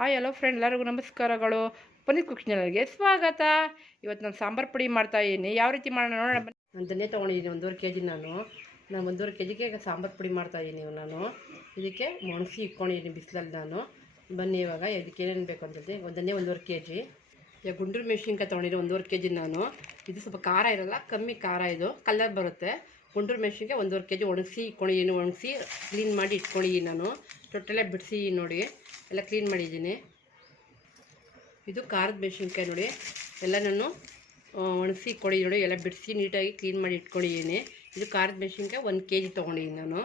Hello friend, ಎಲ್ಲರಿಗೂ ನಮಸ್ಕಾರಗಳು. Paneer cook ಚಾನಲ್ಗೆ ಸ್ವಾಗತ. ಇವತ್ತು ನಾನು ಸಾಂಬಾರು ಪುಡಿ ಮಾಡ್ತಾಯಿದ್ದೀನಿ. ಯಾವ ರೀತಿ ಮಾಡೋಣ ನೋಡೋಣ. ನಾನು ಧನ್ಯ ತೊಗೊಂಡಿದ್ದೀನಿ 1.5 kg. ನಾನು 1.5 kgಗೆ ಈಗ ಸಾಂಬಾರು ಪುಡಿ ಮಾಡ್ತಾಯಿದ್ದೀನಿ. ನಾನು ಇದಕ್ಕೆ ಒಣಗಿಸಿ ಇಟ್ಕೊಂಡಿದ್ದೀನಿ ಬಿಸಿಲಲ್ಲಿ. ನಾನು ಬನ್ನಿ ಇವಾಗ ಇದಕ್ಕೆ ಏನೇನು ಬೇಕು ಅಂತಂದರೆ, ಧನ್ಯ 1.5 kg. ಈಗ ಗುಂಡ್ರು ಮೆಣಸಿನ್ಕಾಯಿ ತೊಗೊಂಡಿದ್ದೀನಿ 1.5 kg. ನಾನು ಇದು ಸ್ವಲ್ಪ ಖಾರ ಇರಲ್ಲ, ಕಮ್ಮಿ ಖಾರ, ಇದು ಕಲರ್ ಬರುತ್ತೆ. ಗುಂಡ್ರು ಮೆಣಸಿನ್ಕಾಯಿ 1.5 kg ಒಣಗಿಸಿ ಇಟ್ಕೊಂಡಿದ್ದೀನಿ. ಒಣಗಿಸಿ ಕ್ಲೀನ್ ಮಾಡಿ ಇಟ್ಕೊಂಡಿದ್ದೀನಿ. ನಾನು ತೊಟ್ಟೆಲ್ಲ ಬಿಡಿಸಿ ನೋಡಿ ಎಲ್ಲ ಕ್ಲೀನ್ ಮಾಡಿದ್ದೀನಿ. ಇದು ಖಾರದ ಮೆಣಸಿನ್ಕಾಯಿ ನೋಡಿ, ಎಲ್ಲ ನಾನು ಒಣಗಿಸಿ ಇಟ್ಕೊಂಡಿದ್ದೀನಿ ನೋಡಿ, ಎಲ್ಲ ಬಿಡಿಸಿ ನೀಟಾಗಿ ಕ್ಲೀನ್ ಮಾಡಿ ಇಟ್ಕೊಂಡಿದ್ದೀನಿ. ಇದು ಖಾರದ ಮೆಣಸಿನ್ಕಾಯಿ 1 kg ತೊಗೊಂಡಿದ್ದೀನಿ. ನಾನು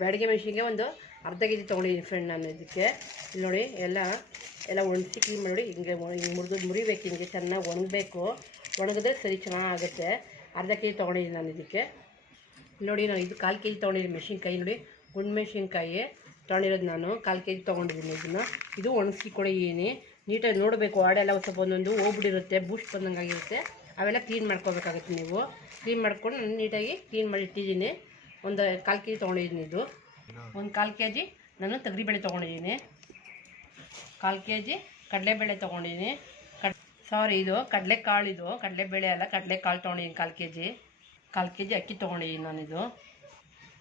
ಬ್ಯಾಡಿಗೆ ಮೆಣಸಿನ್ಕಾಯಿ ಒಂದು ಅರ್ಧ kg ತೊಗೊಂಡಿದ್ದೀನಿ ಫ್ರೆಂಡ್. ನಾನು ಇದಕ್ಕೆ ಇಲ್ಲಿ ನೋಡಿ ಎಲ್ಲ ಒಣಗಿಸಿ ಕ್ಲೀನ್ ಮಾಡಿ ಹಿಂಗೆ ಮುರಿಬೇಕು. ಹಿಂಗೆ ಚೆನ್ನಾಗಿ ಒಣಗಬೇಕು. ಒಣಗಿದ್ರೆ ಸರಿ ಚೆನ್ನಾಗುತ್ತೆ. ಅರ್ಧ kg ತೊಗೊಂಡಿದ್ದೀನಿ ನಾನು ಇದಕ್ಕೆ. ನೋಡಿ ನಾನು ಇದು 1/4 kg ತೊಗೊಂಡಿದ್ದೀನಿ ಮೆಣಸಿನ್ಕಾಯಿ. ನೋಡಿ ಗುಂಡು ಮೆಣಸಿನ್ಕಾಯಿ ತೊಗೊಂಡಿರೋದು ನಾನು 1/4 kg ತೊಗೊಂಡಿದ್ದೀನಿ. ಇದು ಒಣಗಿಸಿ ಕೊಡಿದ್ದೀನಿ. ನೀಟಾಗಿ ನೋಡಬೇಕು, ವಾಡೆಲ್ಲ ಸ್ವಲ್ಪ ಒಂದೊಂದು ಹೋಗ್ಬಿಟ್ಟಿರುತ್ತೆ, ಬೂಸ್ಟ್ ಬಂದಂಗೆ ಆಗಿರುತ್ತೆ. ಅವೆಲ್ಲ ಕ್ಲೀನ್ ಮಾಡ್ಕೋಬೇಕಾಗುತ್ತೆ. ನೀವು ಕ್ಲೀನ್ ಮಾಡ್ಕೊಂಡು ನಾನು ನೀಟಾಗಿ ಕ್ಲೀನ್ ಮಾಡಿ ಇಟ್ಟಿದ್ದೀನಿ. ಒಂದು 1/4 kg ತೊಗೊಂಡಿದ್ದೀನಿ. ಇದು ಒಂದು 1/4 kg ನಾನು ತೊಗರಿಬೇಳೆ ತೊಗೊಂಡಿದ್ದೀನಿ. 1/4 kg ಕಡಲೆಬೇಳೆ ತೊಗೊಂಡಿದ್ದೀನಿ. ಇದು ಕಡಲೆಕಾಳು, ಇದು ಕಡಲೆಬೇಳೆ ಅಲ್ಲ, ಕಡಲೆಕಾಳು ತೊಗೊಂಡಿದ್ದೀನಿ 1/4 kg. 1/4 kg ಅಕ್ಕಿ ತೊಗೊಂಡಿದ್ದೀನಿ. ನಾನಿದು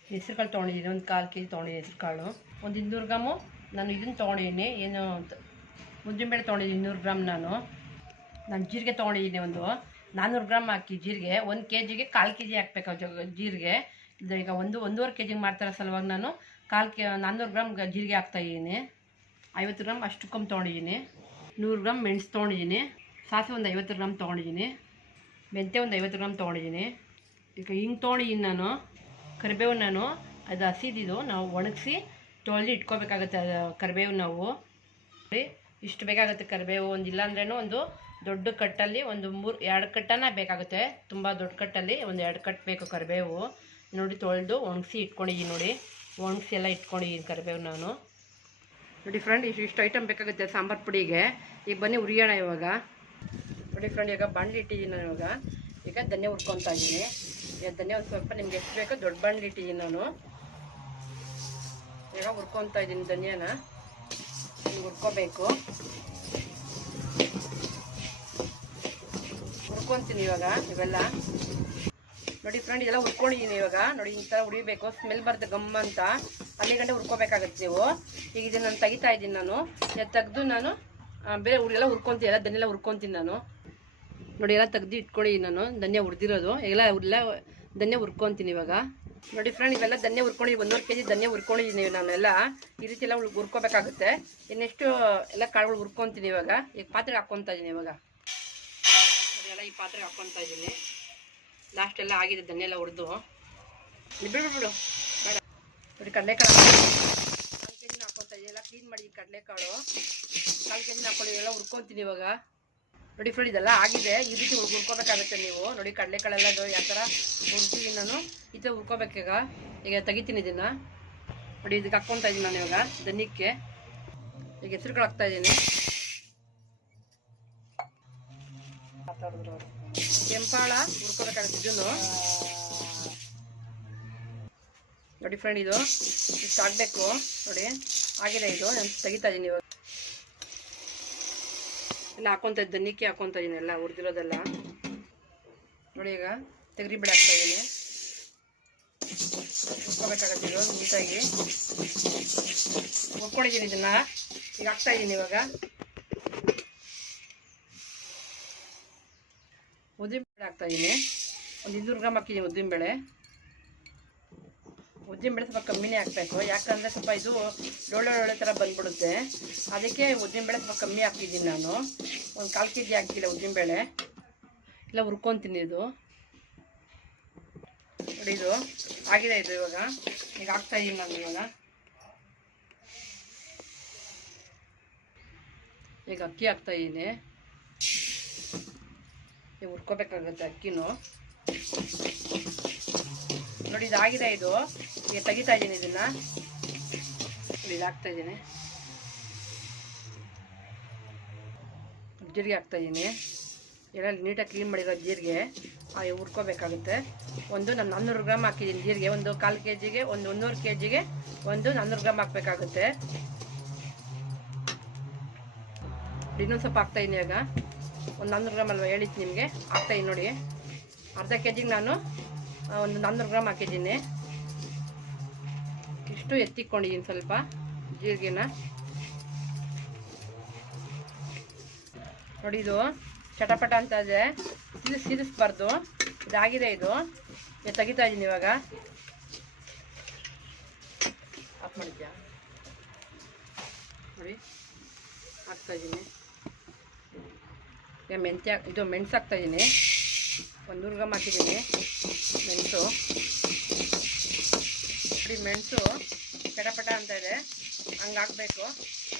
ಹೆಸ್ರು ಕಾಳು ತೊಗೊಂಡಿದ್ದೀನಿ. ಒಂದು 1/4 kg ತೊಗೊಂಡಿದ್ದೀನಿ ಹೆಸ್ರು ಕಾಳು. ಒಂದು 200 ಗ್ರಾಮು ನಾನು ಇದನ್ನು ತೊಗೊಂಡಿದ್ದೀನಿ, ಏನು ಉದ್ದಿನಬೇಳೆ ತೊಗೊಂಡಿದ್ದೀನಿ 200 ಗ್ರಾಮ್. ನಾನು ಜೀರಿಗೆ ತೊಗೊಂಡಿದ್ದೀನಿ ಒಂದು 400 ಗ್ರಾಮ್ ಹಾಕಿ. ಜೀರಿಗೆ 1 kgಗೆ 1/4 kg ಹಾಕ್ಬೇಕು ಜೀರಿಗೆ. ಇದು ಈಗ 1.5 kg ಮಾಡ್ತಾರೋ ಸಲುವಾಗಿ ನಾನು 400 ಗ್ರಾಮ್ ಜೀರಿಗೆ ಹಾಕ್ತಾಯಿದ್ದೀನಿ. 50 ಗ್ರಾಮ್ ಅಷ್ಟು ಕಮ್ಮಿ ತೊಗೊಂಡಿದ್ದೀನಿ. 100 ಗ್ರಾಮ್ ಮೆಣಸು ತೊಗೊಂಡಿದ್ದೀನಿ. ಸಾಸಿವೆ ಒಂದು 50 ಗ್ರಾಮ್ ತೊಗೊಂಡಿದ್ದೀನಿ. ಮೆಂತ್ಯ ಒಂದು 50 ಗ್ರಾಮ್ ತೊಗೊಂಡಿದ್ದೀನಿ. ಈಗ ಹಿಂಗೆ ತೊಗೊಂಡಿದ್ದೀನಿ ನಾನು. ಕರಿಬೇವು ನಾನು ಅದು ಹಸಿದಿದ್ದು ನಾವು ಒಣಗಿಸಿ ತೊಳೆದು ಇಟ್ಕೋಬೇಕಾಗುತ್ತೆ. ಕರಿಬೇವು ನಾವು ಇಷ್ಟು ಬೇಕಾಗುತ್ತೆ. ಕರಿಬೇವು ಒಂದು ಇಲ್ಲಾಂದ್ರೂ ಒಂದು ದೊಡ್ಡ ಕಟ್ಟಲ್ಲಿ ಒಂದು 2 ಕಟ್ಟನ ಬೇಕಾಗುತ್ತೆ. ತುಂಬ ದೊಡ್ಡ ಕಟ್ಟಲ್ಲಿ ಒಂದು 2 ಕಟ್ ಬೇಕು ಕರಿಬೇವು. ನೋಡಿ ತೊಳೆದು ಒಣಗಿಸಿ ಇಟ್ಕೊಂಡಿದ್ದೀನಿ. ನೋಡಿ ಒಣಗಿಸಿ ಎಲ್ಲ ಇಟ್ಕೊಂಡಿದ್ದೀನಿ ಕರಿಬೇವು ನಾನು. ನೋಡಿ ಫ್ರೆಂಡ್, ಇಷ್ಟು ಐಟಮ್ ಬೇಕಾಗುತ್ತೆ ಸಾಂಬಾರು ಪುಡಿಗೆ. ಈಗ ಬನ್ನಿ ಉರಿಯೋಣ ಇವಾಗ. ನೋಡಿ ಫ್ರೆಂಡ್, ಈಗ ಬಾಣಲಿ ಇಟ್ಟಿದ್ದೀನಿ ನಾನು. ಈಗ ಧನ್ಯ ಹುರ್ಕೊತಾ ಇದ್ದೀನಿ. ಧನ್ಯ ಒಂದು ಸ್ವಲ್ಪ ನಿಮ್ಗೆ ಎಷ್ಟು ಬೇಕೋ ದೊಡ್ಡ ಬಾಣಲಿ ಇಟ್ಟಿದ್ದೀನಿ ನಾನು. ಈಗ ಹುರ್ಕೊತಾ ಇದ್ದೀನಿ ಧನ್ಯನ. ಹಿಂಗೆ ಹುರ್ಕೋಬೇಕು. ಹುರ್ಕೊತೀನಿ ಇವಾಗ ಇವೆಲ್ಲ. ನೋಡಿ ಫ್ರೆಂಡ್, ಇದೆಲ್ಲ ಹುರ್ಕೊಂಡಿದ್ದೀನಿ ಇವಾಗ. ನೋಡಿ ಈ ಥರ ಉರಿಬೇಕು, ಸ್ಮೆಲ್ ಬರುತ್ತೆ ಗಮ್ಮ ಅಂತ. ಅಲ್ಲಿ ಗಂಟೆ ಹುರ್ಕೋಬೇಕಾಗತ್ತೆ ನೀವು. ಈಗ ಇದನ್ನು ನಾನು ತೆಗಿತಾ ಇದ್ದೀನಿ. ನಾನು ತೆಗೆದು ನಾನು ಬೇರೆ ಎಲ್ಲ ಹುರ್ಕೊತೀನಿ. ಎಲ್ಲ ಧನ್ಯೆಲ್ಲ ಹುರ್ಕೊತೀನಿ ನಾನು. ನೋಡಿ ಎಲ್ಲ ತೆಗ್ದು ಇಟ್ಕೊಂಡಿದ್ದೀನಿ ನಾನು. ಧನ್ಯ ಹುರಿದಿರೋದು ಎಲ್ಲ ಧನ್ಯ ಹುರ್ಕೊತೀನಿ ಇವಾಗ. ನೋಡಿ ಫ್ರೆಂಡ್, ಇವೆಲ್ಲ ಧನ್ಯ ಹುರ್ಕೊಂಡಿದ್ದೀನಿ. 1.5 kg ಧನ್ಯ ಹುರ್ಕೊಂಡಿದ್ದೀನಿ ನಾನೆಲ್ಲ. ಈ ರೀತಿ ಎಲ್ಲ ಹುರ್ಕೋಬೇಕಾಗುತ್ತೆ. ಇನ್ನೆಷ್ಟು ಎಲ್ಲ ಕಾಳುಗಳು ಹುರ್ಕೊತೀನಿ ಇವಾಗ. ಈಗ ಪಾತ್ರೆಗೆ ಹಾಕ್ಕೊತಾ ಇದ್ದೀನಿ ಇವಾಗ. ಎಲ್ಲ ಈ ಪಾತ್ರೆಗೆ ಹಾಕ್ಕೊತಾ ಇದ್ದೀನಿ. ಲಾಸ್ಟ್ ಎಲ್ಲ ಆಗಿದೆ ಧನ್ಯ ಎಲ್ಲ ಹುರಿದು. ಬಿಡು ಬೇಡ. ನೋಡಿ ಕಡಲೆಕಾಳು 1 kg ಹಾಕ್ಕೊತಾ ಇದ್ದೀನಿ. ಎಲ್ಲ ಕ್ಲೀನ್ ಮಾಡಿ ಕಡಲೆಕಾಳು 1/4 kg ಹಾಕ್ಕೊಂಡು ಎಲ್ಲ ಹುರ್ಕೊತೀನಿ ಇವಾಗ. ನೋಡಿ ಫ್ರೆಂಡ್, ಇದೆಲ್ಲ ಆಗಿದೆ. ಈ ರೀತಿ ಹುರ್ಕೋಬೇಕಾಗುತ್ತೆ ನೀವು. ನೋಡಿ ಕಡಲೆಕಾಳೆಲ್ಲ ಯಾವ ಥರ ಹುರ್ತೀನಿ ನಾನು. ಈ ಥರ ಹುರ್ಕೋಬೇಕೀಗ. ಈಗ ತೆಗಿತೀನಿ ಇದನ್ನು. ನೋಡಿ ಇದಕ್ಕೆ ಹಾಕ್ಕೊತಾ ಇದ್ದೀನಿ ನಾನು ಇವಾಗ ಧನ್ಯಕ್ಕೆ. ಈಗ ಹೆಸರುಗಳು ಹಾಕ್ತಾ ಇದ್ದೀನಿ. ಕೆಂಪಾಳ ಹುರ್ಕೋಬೇಕಾಗುತ್ತೆ ಇದನ್ನು. ನೋಡಿ ಫ್ರೆಂಡ್, ಇದು ಇಷ್ಟು ಆಗಬೇಕು. ನೋಡಿ ಆಗಿದೆ ಇದು. ನಾನು ತೆಗಿತಾ ಇದ್ದೀನಿ ಇವಾಗ. ಎಲ್ಲ ಹಾಕ್ಕೊತಾ ಇದ್ದೀನಿ ಧನ್ಯಕ್ಕೆ ಹಾಕ್ಕೊತಾ ಇದ್ದೀನಿ ಎಲ್ಲ ಹುರಿದಿರೋದೆಲ್ಲ. ನೋಡಿ ಈಗ ತೊಗರಿಬೇಳೆ ಹಾಕ್ತಾ ಇದ್ದೀನಿ. ಹುರ್ಕೋಬೇಕಾಗತ್ತೆ ಇದು ನೀಟಾಗಿ. ಹುರ್ಕೊಂಡಿದ್ದೀನಿ ಇದನ್ನು. ಈಗ ಹಾಕ್ತಾ ಇದ್ದೀನಿ ಇವಾಗ. ಉದ್ದಿನಬೇಳೆ ಹಾಕ್ತಾ ಇದ್ದೀನಿ. ಒಂದು 200 ಗ್ರಾಮ್ ಹಾಕಿದ್ದೀನಿ ಉದ್ದಿನಬೇಳೆ. ಉದ್ದಿನಬೇಳೆ ಸ್ವಲ್ಪ ಕಮ್ಮಿನೇ ಹಾಕಬೇಕು, ಯಾಕಂದರೆ ಸ್ವಲ್ಪ ಇದು ಒಳ್ಳೆ ಥರ ಬಂದ್ಬಿಡುತ್ತೆ. ಅದಕ್ಕೆ ಉದ್ದಿನಬೇಳೆ ಸ್ವಲ್ಪ ಕಮ್ಮಿ ಹಾಕಿದ್ದೀನಿ ನಾನು. ಒಂದು 1/4 kg ಹಾಕಿಲ್ಲ ಉದ್ದಿನಬೇಳೆ. ಎಲ್ಲ ಹುರ್ಕೊತೀನಿ ಇದು. ನೋಡಿ ಇದು ಆಗಿದೆ ಇದು ಇವಾಗ. ಈಗ ಹಾಕ್ತಾಯಿದ್ದೀನಿ ನಾನು ಇವಾಗ. ಈಗ ಅಕ್ಕಿ ಹಾಕ್ತಾಯಿದ್ದೀನಿ. ಈಗ ಹುರ್ಕೋಬೇಕಾಗುತ್ತೆ ಅಕ್ಕಿನೂ. ನೋಡಿ ಇದಾಗಿದೆ ಇದು. ಈಗ ತೆಗಿತಾ ಇದ್ದೀನಿ ಇದನ್ನು. ನೋಡಿ ಇದು ಹಾಕ್ತಾಯಿದ್ದೀನಿ. ಜೀರಿಗೆ ಹಾಕ್ತಾಯಿದ್ದೀನಿ. ಎಲ್ಲ ನೀಟಾಗಿ ಕ್ಲೀನ್ ಮಾಡಿರೋ ಜೀರಿಗೆ ಹುರ್ಕೋಬೇಕಾಗುತ್ತೆ. ಒಂದು ನಾನು 400 ಗ್ರಾಮ್ ಹಾಕಿದ್ದೀನಿ ಜೀರಿಗೆ. ಒಂದು 1/4 kgಗೆ ಒಂದು 100 kgಗೆ ಒಂದು 400 ಗ್ರಾಮ್ ಹಾಕಬೇಕಾಗುತ್ತೆ. ಇನ್ನೊಂದು ಸ್ವಲ್ಪ ಹಾಕ್ತಾಯಿದ್ದೀನಿ ಇವಾಗ. ಒಂದು 400 ಗ್ರಾಮ್ ಅಲ್ವಾ ಹೇಳಿದ್ದು ನಿಮಗೆ, ಹಾಕ್ತಾಯಿದ್ದೀನಿ ನೋಡಿ. ಅರ್ಧ ಕೆ ಜಿಗೆ ನಾನು ಒಂದು 400 ಗ್ರಾಮ್ ಹಾಕಿದ್ದೀನಿ. ಇಷ್ಟು ಎತ್ತಿಕೊಂಡಿದ್ದೀನಿ ಸ್ವಲ್ಪ ಜೀರಿಗೆನ ನೋಡಿ. ಇದು ಚಟಪಟ ಅಂತ ಇದೆ, ಸಿರಿಸ್ಬಾರ್ದು. ಇದಾಗಿದೆ, ಇದು ತೆಗಿತಾ ಇದ್ದೀನಿ ಇವಾಗ. ಆಫ್ ಮಾಡಿದ್ಯಾ ನೋಡಿ, ಹಾಕ್ತಾಯಿದ್ದೀನಿ. ಈಗ ಮೆಂತ್ಯ ಇದು ಮೆಣಸು ಹಾಕ್ತಾಯಿದ್ದೀನಿ. 100 ಗ್ರಾಮ್ ಹಾಕಿದ್ದೀನಿ ಮೆಣಸು ನೋಡಿ. ಮೆಣಸು ಚಟಪಟ ಅಂತ ಇದೆ, ಹಂಗೆ ಹಾಕಬೇಕು.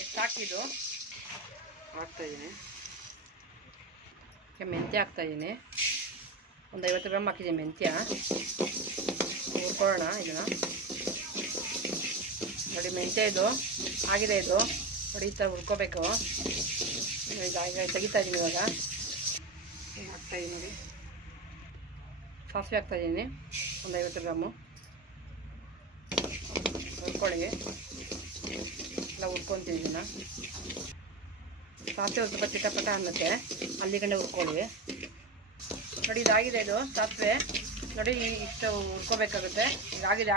ಎಷ್ಟು ಹಾಕಿದ್ದು ಹಾಕ್ತಾಯಿದ್ದೀನಿ. ಮೆಂತ್ಯ ಹಾಕ್ತಾಯಿದ್ದೀನಿ. ಒಂದು 50 ಗ್ರಾಮ್ ಹಾಕಿದ್ದೀನಿ ಮೆಂತ್ಯ. ಹುರ್ಕೊಳ್ಳೋಣ ಇದನ್ನು ನೋಡಿ. ಮೆಂತ್ಯ ಇದು ಆಗಿದೆ, ಇದು ನೋಡಿ. ಈ ಥರ ಹುರ್ಕೋಬೇಕು. ಈಗ ತೆಗಿತಾ ಇದ್ದೀನಿ ಇವಾಗ. ಹಾಕ್ತಾಯಿದ್ದೀನಿ ನೋಡಿ. ಸಾಸಿವೆ ಹಾಕ್ತಾಯಿದ್ದೀನಿ ಒಂದು 50 ಗ್ರಾಮು. ಹುರ್ಕೊಳ್ಳಿ, ಎಲ್ಲ ಹುರ್ಕೊತೀನಿ ಇದನ್ನು. ಸಾಸಿವೆ ಸ್ವಲ್ಪ ಚಿಟಪಟ ಅನ್ನತ್ತೆ, ಅಲ್ಲಿ ಗಂಟೆ ಹುರ್ಕೊಳ್ಳಿ ನೋಡಿ. ಇದಾಗಿದೆ ಇದು ಸಾಸಿವೆ ನೋಡಿ. ಇಷ್ಟು ಹುರ್ಕೋಬೇಕಾಗುತ್ತೆ. ಇದಾಗಿದೆ.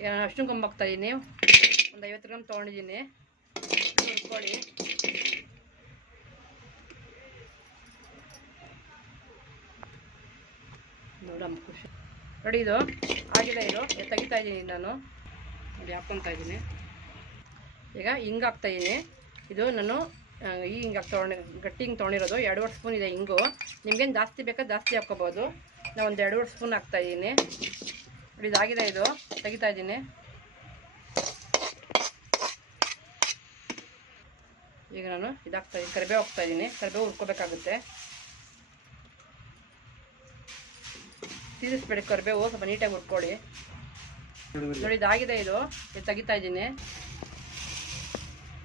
ಈಗ ನಾನು ಅಷ್ಟು ಕೊಂಬು ಹಾಕ್ತಾಯಿದ್ದೀನಿ. ಒಂದು 50 ಗ್ರಾಮ್ ತೊಗೊಂಡಿದ್ದೀನಿ. ಹುರ್ಕೊಳ್ಳಿ. ನೋಡಮ್ಮ ಖುಷಿ ನೋಡಿ. ಇದು ಆಗಿದೆ, ಇದು ತೆಗಿತಾ ಇದ್ದೀನಿ ನಾನು ನೋಡಿ. ಹಾಕ್ಕೊತಾ ಇದ್ದೀನಿ. ಈಗ ಹಿಂಗೆ ಹಾಕ್ತಾಯಿದ್ದೀನಿ. ಇದು ನಾನು ಈ ಹಿಂಗೆ ಗಟ್ಟಿ ಹಿಂಗೆ ತೊಗೊಂಡಿರೋದು 2 ಸ್ಪೂನ್ ಇದೆ ಹಿಂಗು. ನಿಮ್ಗೇನು ಜಾಸ್ತಿ ಬೇಕಾ ಜಾಸ್ತಿ ಹಾಕ್ಕೋಬೋದು. ನಾನು ಒಂದು 2 ಸ್ಪೂನ್ ಹಾಕ್ತಾಯಿದ್ದೀನಿ ನೋಡಿ. ಇದಾಗಿದೆ, ಇದು ತೆಗಿತಾ ಇದ್ದೀನಿ. ಈಗ ನಾನು ಇದಾಗ್ತಾಯಿದ್ದೀನಿ. ಕರಿಬೇವು ಹಾಕ್ತಾಯಿದ್ದೀನಿ. ಕರಿಬೇವು ಹುರ್ಕೋಬೇಕಾಗುತ್ತೆ. ತೀರಿಸ್ಬೇಡಿ ಕರಿಬೇವು, ಸ್ವಲ್ಪ ನೀಟಾಗಿ ಹುರ್ಕೊಳ್ಳಿ ನೋಡಿ. ಇದಾಗಿದೆ, ಇದು ತೆಗಿತಾ ಇದ್ದೀನಿ.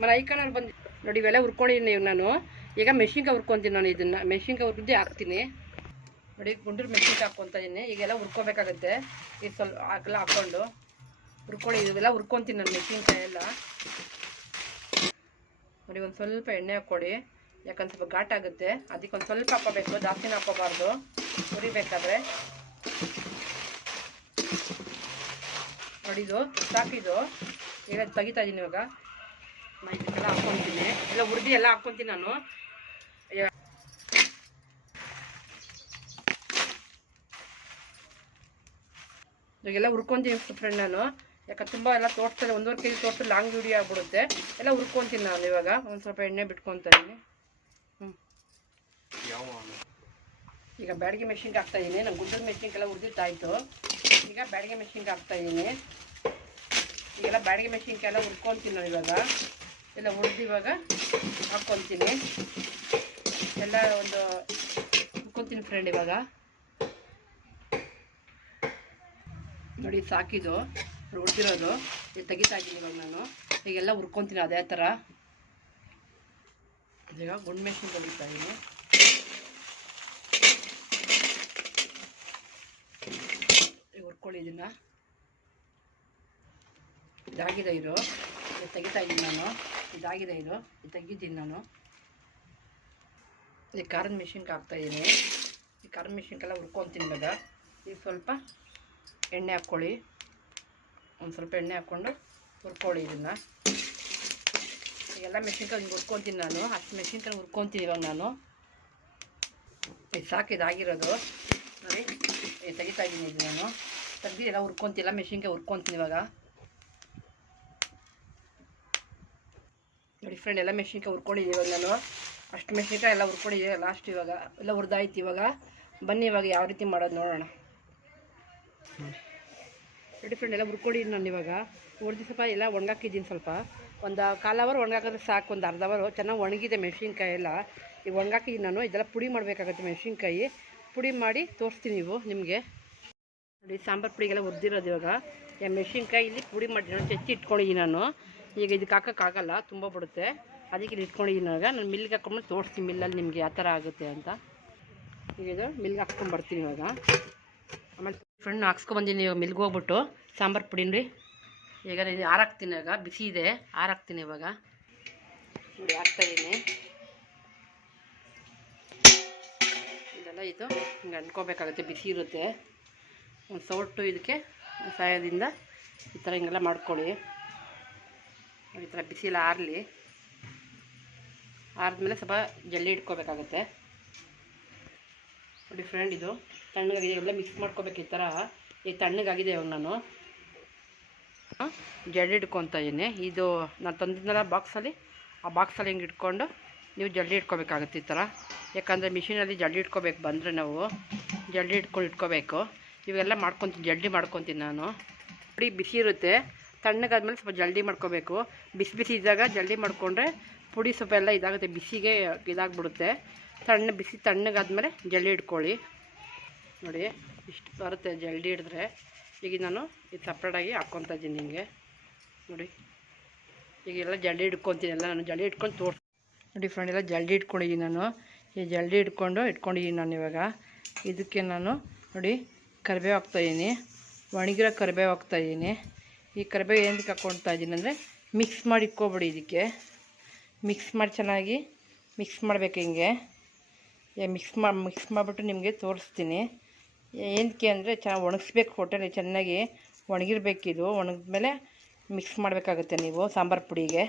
ಮನೆ ಐಕನಲ್ಲಿ ಬಂದು ನೋಡಿ. ಇವೆಲ್ಲ ಹುರ್ಕೊಂಡಿದ್ದೀನಿ ನಾನು. ಈಗ ಮೆಣಸಿನ್ಕಾಯಿ ಹುರ್ಕೊತೀನಿ ನಾನು. ಇದನ್ನು ಮೆಣಸಿನ್ಕಾಯಿ ಹುರಿದು ಹಾಕ್ತೀನಿ ನೋಡಿ. ಗುಂಡೂರು ಮೆಣಸಿನ್ಕಾಯಿ ಹಾಕ್ಕೊತಾ ಇದ್ದೀನಿ. ಈಗೆಲ್ಲ ಹುರ್ಕೋಬೇಕಾಗುತ್ತೆ. ಈಗ ಸ್ವಲ್ಪ ಹಾಕೆಲ್ಲ ಹಾಕ್ಕೊಂಡು ಹುರ್ಕೊಳ್ಳಿ. ಇವೆಲ್ಲ ಹುರ್ಕೊತೀನಿ ನಾನು ಮೆಣಸಿನ್ಕಾಯಿ ಎಲ್ಲ ನೋಡಿ. ಒಂದು ಸ್ವಲ್ಪ ಎಣ್ಣೆ ಹಾಕ್ಕೊಡಿ, ಯಾಕಂದ್ರೆ ಸ್ವಲ್ಪ ಘಾಟ್ ಆಗುತ್ತೆ. ಅದಕ್ಕೆ ಒಂದು ಸ್ವಲ್ಪ ಹಾಕ್ಕೋಬೇಕು, ಜಾಸ್ತಿನ ಹಾಕ್ಕೋಬಾರ್ದು ಹುರಿಬೇಕಾದ್ರೆ ನೋಡಿ. ಇದು ಸಾಕಿದು ಈಗ ತೆಗಿತಾ ಇದ್ದೀನಿ ಇವಾಗ. ಇದಕ್ಕೆಲ್ಲ ಹಾಕ್ಕೊತೀನಿ, ಎಲ್ಲ ಹುರಿದು ಎಲ್ಲ ಹಾಕ್ಕೊತೀನಿ ನಾನು. ಇವಾಗೆಲ್ಲ ಹುರ್ಕೊತೀನಿ ಫ್ರೆಂಡ್ ನಾನು. ಯಾಕಂದ್ರೆ ತುಂಬ ಎಲ್ಲ ತೋರಿಸ್ತಾರೆ, 1.5 kg ತೋರಿಸ್ತಾರೆ, ಲಾಂಗ್ ವಿಡಿಯೋ ಆಗ್ಬಿಡುತ್ತೆ. ಎಲ್ಲ ಹುರ್ಕೊತೀನಿ ನಾನು ಇವಾಗ. ಒಂದು ಸ್ವಲ್ಪ ಎಣ್ಣೆ ಬಿಟ್ಕೊತಾ ಇದ್ದೀನಿ. ಈಗ ಬ್ಯಾಡಗಿ ಮೆಣಸಿನ್ಕಾಯಿ ಹಾಕ್ತಾಯಿದ್ದೀನಿ. ನಾನು ಗುಂಡೂರು ಮೆಣಸಿನ್ಕಾಯಿ ಹುರಿದಿದ್ದಾಯಿತು. ಈಗ ಬ್ಯಾಡಗಿ ಮೆಣಸಿನ್ಕಾಯಿ ಹಾಕ್ತಾಯಿದ್ದೀನಿ. ಈಗೆಲ್ಲ ಬ್ಯಾಡಗಿ ಮೆಣಸಿನ್ಕಾಯಿ ಎಲ್ಲ ಹುರ್ಕೊತೀನಿ ನಾನು ಇವಾಗ. ಎಲ್ಲ ಹುರಿದು ಇವಾಗ ಹಾಕ್ಕೊತೀನಿ. ಎಲ್ಲ ಒಂದು ಹುರ್ಕೊತೀನಿ ಫ್ರೆಂಡ್ ಇವಾಗ ನೋಡಿ. ಸಾಕಿದು ಹುರಿದಿರೋದು ಇದು ತೆಗಿತಾ ಇದ್ದೀನಿ ಇವಾಗ ನಾನು. ಈಗೆಲ್ಲ ಹುರ್ಕೊತೀನಿ ಅದೇ ಥರ. ಈಗ ಗುಂಡು ಮೆಣಸಿನ್ಕಾಯಿ ಹೊಡಿತಾ ಇದ್ದೀನಿ. ಹುರ್ಕೊಳ್ಳಿ ಇದನ್ನು. ಇದಾಗಿದೆ, ಇದು ತೆಗಿತಾ ಇದ್ದೀನಿ ನಾನು. ಇದಾಗಿದೆ, ಇದು ತೆಗಿದ್ದೀನಿ ನಾನು. ಈ ಖಾರದ ಮೆಣಸಿನ್ಕಾಯಿ ಹಾಕ್ತಾಯಿದ್ದೀನಿ. ಈ ಖಾರದ ಮೆಣಸಿನ್ಕಾಯೆಲ್ಲ ಹುರ್ಕೊತೀನಿ ಇವಾಗ. ಈಗ ಸ್ವಲ್ಪ ಎಣ್ಣೆ ಹಾಕ್ಕೊಳ್ಳಿ. ಒಂದು ಸ್ವಲ್ಪ ಎಣ್ಣೆ ಹಾಕ್ಕೊಂಡು ಹುರ್ಕೊಳ್ಳಿ ಇದನ್ನು. ಈಗೆಲ್ಲ ಮೆಣಸಿನ್ಕಾಯಿ ಹಿಂಗೆ ಹುರ್ಕೊತೀನಿ ನಾನು. ಅಷ್ಟು ಮೆಣಸಿನ್ಕಾಯಿ ಹುರ್ಕೊತೀನಿ ಇವಾಗ ನಾನು. ಇದು ಸಾಕು, ಇದಾಗಿರೋದು ನೋಡಿ. ತೆಗಿತಾ ಇದ್ದೀನಿ ಇದು ನಾನು. ತೆಗ್ದು ಎಲ್ಲ ಹುರ್ಕೊತಿಲ್ಲ, ಮೆಣಸಿನ್ಕಾಯಿ ಹುರ್ಕೊತೀನಿ ಇವಾಗ ನೋಡಿ ಫ್ರೆಂಡ್. ಎಲ್ಲ ಮೆಣಸಿನ್ಕಾಯಿ ಹುರ್ಕೊಂಡಿದ್ದೀನಿ ಇವಾಗ ನಾನು. ಅಷ್ಟು ಮೆಣಸಿನ್ಕಾಯಿ ಎಲ್ಲ ಹುರ್ಕೊಂಡಿದ್ದೀವಿ ಲಾಸ್ಟ್. ಇವಾಗ ಎಲ್ಲ ಹುರಿದಾಯ್ತು. ಇವಾಗ ಬನ್ನಿ ಇವಾಗ ಯಾವ ರೀತಿ ಮಾಡೋದು ನೋಡೋಣ ನೋಡಿ ಫ್ರೆಂಡ್. ಎಲ್ಲ ಹುರ್ಕೊಂಡಿದ್ದೀನಿ ನಾನು ಇವಾಗ. ಹುರಿದು ಸ್ವಲ್ಪ ಎಲ್ಲ ಒಣಗಾಕಿದ್ದೀನಿ. ಸ್ವಲ್ಪ ಒಂದು 1/4 ಅವರ್ ಒಣಗಾಕಿದ್ರೆ ಸಾಕು. ಒಂದು ಅರ್ಧ ಅವರ್ ಚೆನ್ನಾಗಿ ಒಣಗಿದೆ ಮೆಣಸಿನ್ಕಾಯಿ ಎಲ್ಲ. ಈಗ ಒಣಗಾಕಿದ್ದೀನಿ ನಾನು. ಇದೆಲ್ಲ ಪುಡಿ ಮಾಡಬೇಕಾಗತ್ತೆ ಮೆಣಸಿನ್ಕಾಯಿ. ಪುಡಿ ಮಾಡಿ ತೋರಿಸ್ತೀನಿ ನೀವು ನಿಮಗೆ ನೋಡಿ. ಸಾಂಬಾರು ಪುಡಿಗೆಲ್ಲ ಹುರಿದಿರೋದು ಇವಾಗ. ಮೆಣಸಿನ್ಕಾಯಿ ಇಲ್ಲಿ ಪುಡಿ ಮಾಡಿ ಚೆಚ್ಚಿ ಇಟ್ಕೊಂಡಿದ್ದೀನಿ ನಾನು. ಈಗ ಇದಕ್ಕೆ ಹಾಕೋಕ್ಕಾಗಲ್ಲ, ತುಂಬ ಬಿಡುತ್ತೆ. ಅದಕ್ಕೆ ಇಲ್ಲಿ ಇಟ್ಕೊಂಡಿದ್ದೀನಿ ಇವಾಗ. ನಾನು ಮಿಲ್ಗೆ ಹಾಕ್ಕೊಂಡು ತೋರಿಸ್ತೀನಿ ಮಿಲ್ಲಲ್ಲಿ ನಿಮಗೆ ಯಾವ ಥರ ಆಗುತ್ತೆ ಅಂತ. ಈಗ ಇದು ಮಿಲ್ಗೆ ಹಾಕ್ಕೊಂಡ್ಬರ್ತೀನಿ ಇವಾಗ. ಆಮೇಲೆ ಫ್ರೆಂಡ್ ಹಾಕ್ಸ್ಕೊಬಂದಿನಿ ಇವಾಗ ಮಿಲ್ಗೆ ಹೋಗ್ಬಿಟ್ಟು. ಸಾಂಬಾರು ಪುಡಿ ನೋಡಿ ಈಗ ಇದು ಹಾರಾಕ್ತೀನಿ, ಇವಾಗ ಬಿಸಿ ಇದೆ, ಹಾರಾಕ್ತೀನಿ ಇವಾಗ. ನೋಡಿ ಹಾಕ್ತಾಯಿದ್ದೀನಿ. ಇದೆಲ್ಲ ಇದು ಹಿಂಗೆ ಅಂಟ್ಕೋಬೇಕಾಗುತ್ತೆ, ಬಿಸಿ ಇರುತ್ತೆ. ಒಂದು ಸೌಟು ಇದಕ್ಕೆ ಸಹಾಯದಿಂದ ಈ ಥರ ಹಿಂಗೆಲ್ಲ ಮಾಡ್ಕೊಳ್ಳಿ. ಈ ಥರ ಬಿಸಿ ಎಲ್ಲ ಆರಲಿ. ಆರಿದ್ಮೇಲೆ ಸ್ವಲ್ಪ ಜಲ್ಲಿ ಇಟ್ಕೋಬೇಕಾಗುತ್ತೆ. ನೋಡಿ ಫ್ರೆಂಡ್, ಇದು ತಣ್ಣಗಾಗಿದೆ, ಎಲ್ಲ ಮಿಕ್ಸ್ ಮಾಡ್ಕೋಬೇಕು ಈ ಥರ. ಈ ತಣ್ಣಗಾಗಿದೆ ಇವಾಗ ನಾನು ಜಲ್ಲಿ ಇಟ್ಕೊತಾ ಇದ್ದೀನಿ. ಇದು ನಾನು ತಂದಿದ್ದೆಲ್ಲ ಬಾಕ್ಸಲ್ಲಿ, ಆ ಬಾಕ್ಸಲ್ಲಿ ಹಿಂಗೆ ಇಟ್ಕೊಂಡು ನೀವು ಜಲ್ದಿ ಇಟ್ಕೋಬೇಕಾಗುತ್ತೆ ಈ ಥರ. ಯಾಕಂದರೆ ಮಿಷಿನಲ್ಲಿ ಜಲ್ದಿ ಇಟ್ಕೋಬೇಕು, ಬಂದರೆ ನಾವು ಜಲ್ದಿ ಇಟ್ಕೋಬೇಕು. ಇವೆಲ್ಲ ಮಾಡ್ಕೊತೀನಿ, ಜಲ್ದಿ ಮಾಡ್ಕೊತೀನಿ ನಾನು. ನೋಡಿ ಬಿಸಿ ಇರುತ್ತೆ, ತಣ್ಣಗಾದ್ಮೇಲೆ ಸ್ವಲ್ಪ ಜಲ್ದಿ ಮಾಡ್ಕೋಬೇಕು. ಬಿಸಿ ಬಿಸಿ ಇದ್ದಾಗ ಜಲ್ದಿ ಮಾಡಿಕೊಂಡ್ರೆ ಪುಡಿ ಸ್ವಲ್ಪ ಎಲ್ಲ ಇದಾಗುತ್ತೆ, ಬಿಸಿಗೆ ಇದಾಗ್ಬಿಡುತ್ತೆ. ಬಿಸಿ ತಣ್ಣಗಾದ್ಮೇಲೆ ಜಲ್ದಿ ಇಟ್ಕೊಳ್ಳಿ. ನೋಡಿ ಇಷ್ಟು ಬರುತ್ತೆ ಜಲ್ದಿ ಹಿಡಿದ್ರೆ. ಈಗ ನಾನು ಇದು ಸಪ್ರೇಟಾಗಿ ಹಾಕ್ಕೊತಾ ಇದ್ದೀನಿ ನಿಮಗೆ. ನೋಡಿ ಈಗೆಲ್ಲ ಜಲ್ದಿ ಇಟ್ಕೊತೀನಿ, ಎಲ್ಲ ನಾನು ಜಲ್ದಿ ಇಟ್ಕೊಂಡು ನೋಡಿ ಫ್ರೆಂಡ್, ಎಲ್ಲ ಜಲ್ದಿ ಇಟ್ಕೊಂಡಿದ್ದೀನಿ ನಾನು. ಈ ಜಲ್ದಿ ಇಟ್ಕೊಂಡಿದ್ದೀನಿ ನಾನು. ಇವಾಗ ಇದಕ್ಕೆ ನಾನು ನೋಡಿ ಕರಿಬೇವು ಹಾಕ್ತಾಯಿದ್ದೀನಿ, ಒಣಗಿರೋ ಕರಿಬೇವು ಹಾಕ್ತಾಯಿದ್ದೀನಿ. ಈ ಕರಿಬೇವು ಏನಕ್ಕೆ ಹಾಕ್ಕೊಳ್ತಾ ಇದ್ದೀನಿ ಅಂದರೆ ಮಿಕ್ಸ್ ಮಾಡಿ ಇಟ್ಕೊಬೇಡಿ, ಇದಕ್ಕೆ ಮಿಕ್ಸ್ ಮಾಡಿ ಚೆನ್ನಾಗಿ ಮಿಕ್ಸ್ ಮಾಡಬೇಕು. ಹಿಂಗೆ ಮಿಕ್ಸ್ ಮಾಡಿಬಿಟ್ಟು ನಿಮಗೆ ತೋರಿಸ್ತೀನಿ. ಏನಕ್ಕೆ ಅಂದರೆ ಚೆನ್ನಾಗಿ ಒಣಗಿಸ್ಬೇಕು, ಹೋಟೆಲ್ ಚೆನ್ನಾಗಿ ಒಣಗಿರ್ಬೇಕಿದು. ಒಣಗಿದ್ಮೇಲೆ ಮಿಕ್ಸ್ ಮಾಡಬೇಕಾಗುತ್ತೆ ನೀವು ಸಾಂಬಾರು ಪುಡಿಗೆ.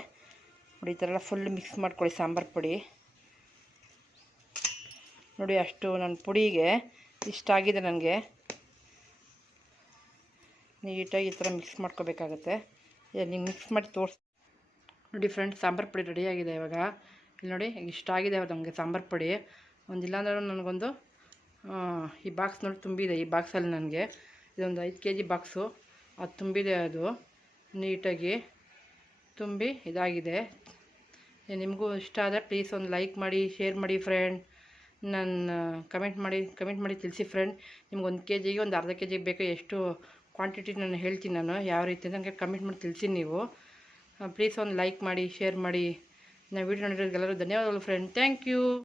ನೋಡಿ ಈ ಥರ ಎಲ್ಲ ಫುಲ್ ಮಿಕ್ಸ್ ಮಾಡ್ಕೊಳ್ಳಿ ಸಾಂಬಾರು ಪುಡಿ. ನೋಡಿ ಅಷ್ಟು ನನ್ನ ಪುಡಿಗೆ ಇಷ್ಟಾಗಿದೆ ನನಗೆ. ನೀಟಾಗಿ ಈ ಥರ ಮಿಕ್ಸ್ ಮಾಡ್ಕೋಬೇಕಾಗತ್ತೆ. ನೀವು ಮಿಕ್ಸ್ ಮಾಡಿ ನೋಡಿ ಫ್ರೆಂಡ್ಸ್, ಸಾಂಬಾರು ಪುಡಿ ರೆಡಿಯಾಗಿದೆ ಇವಾಗ. ಇಲ್ಲಿ ನೋಡಿ ಇಷ್ಟಾಗಿದೆ ನಮಗೆ ಸಾಂಬಾರು ಪುಡಿ. ಒಂದಿಲ್ಲ ಅಂದ್ರೂ ನನಗೊಂದು ಈ ಬಾಕ್ಸ್ ನೋಡಿ ತುಂಬಿದೆ. ಈ ಬಾಕ್ಸಲ್ಲಿ ನನಗೆ ಇದೊಂದು 5 kg ಬಾಕ್ಸು, ಅದು ತುಂಬಿದೆ. ಅದು ನೀಟಾಗಿ ತುಂಬಿ ಇದಾಗಿದೆ. ನಿಮಗೂ ಇಷ್ಟ ಆದರೆ ಪ್ಲೀಸ್ ಒಂದು ಲೈಕ್ ಮಾಡಿ, ಶೇರ್ ಮಾಡಿ ಫ್ರೆಂಡ್. ನನ್ನ ಕಮೆಂಟ್ ಮಾಡಿ ತಿಳಿಸಿ ಫ್ರೆಂಡ್. ನಿಮ್ಗೆ 1 kgಗೆ ಒಂದು ಅರ್ಧ kg ಬೇಕು, ಎಷ್ಟು ಕ್ವಾಂಟಿಟಿ ನಾನು ಹೇಳ್ತೀನಿ ನಾನು ಯಾವ ರೀತಿ ನನಗೆ ಕಮೆಂಟ್ ಮಾಡಿ ತಿಳಿಸಿ ನೀವು. ಪ್ಲೀಸ್ ಒಂದು ಲೈಕ್ ಮಾಡಿ, ಶೇರ್ ಮಾಡಿ. ನಾವು ವೀಡಿಯೋ ನೋಡಿರೋರಿಗೆಲ್ಲರೂ ಧನ್ಯವಾದಗಳು ಫ್ರೆಂಡ್. Thank you.